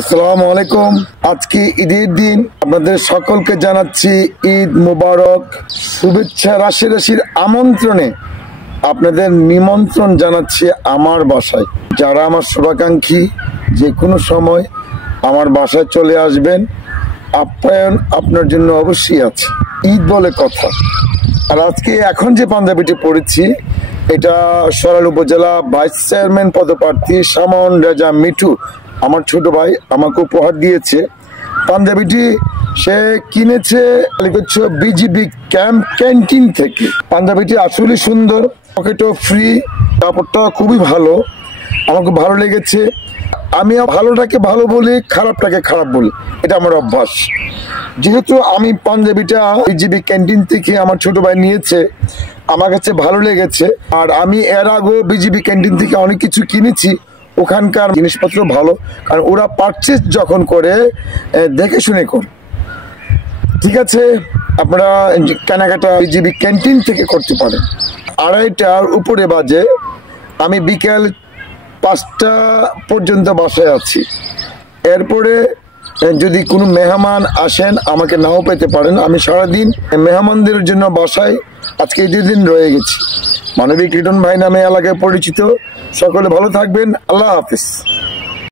আসসালামু আলাইকুম। আজকে ঈদের দিন আপনাদের সকলকে জানাচ্ছি ঈদ মুবারক, শুভেচ্ছা, রাশি রাশির আমন্ত্রণে আপনাদের নিমন্ত্রণ জানাচ্ছি আমার বাসায়। যারা আমার শুভাকাঙ্ক্ষী যে কোনো সময় আমার বাসায় চলে আসবেন, আপ্যায়ন আপনার জন্য অবশ্যই আছে। ঈদ বলে কথা। আর আজকে এখন যে পাঞ্জাবিটি পরেছি এটা সরাইল উপজেলা ভাইস চেয়ারম্যান পদপ্রার্থী সামন রেজা মিঠু আমার ছোট ভাই আমাকে উপহার দিয়েছে। পাঞ্জাবিটি সে কিনেছে বিজিবি ক্যাম্প ক্যান্টিন থেকে। পাঞ্জাবিটি আসলে সুন্দর, পকেটও ফ্রি, কাপড়টা খুবই ভালো, আমাকে ভালো লেগেছে। আমি ভালোটাকে ভালো বলি, খারাপটাকে খারাপ বলি, এটা আমার অভ্যাস। যেহেতু আমি পাঞ্জাবিটা বিজিবি ক্যান্টিন থেকে আমার ছোট ভাই নিয়েছে, আমার কাছে ভালো লেগেছে। আর আমি এর আগেও বিজিবি ক্যান্টিন থেকে অনেক কিছু কিনেছি, ওখানকার জিনিসপত্র ভালো, কারণ ওরা পারচেজ যখন করে দেখে শুনে করে। ঠিক আছে, আপনারা কেনাকাটা বিজিবি ক্যান্টিন থেকে করতে পারেন। 2:30টার উপরে বাজে, আমি বিকেল 5টা পর্যন্ত বাসায় আছি। এরপরে যদি কোনো মেহমান আসেন আমাকে নাও পেতে পারেন। আমি সারাদিন মেহমানদের জন্য বাসায় আজকে এই দিন রয়ে গেছি। মানবিক রিটন ভাই নামে এলাকায় পরিচিত। সকলে ভালো থাকবেন। আল্লাহ হাফিজ।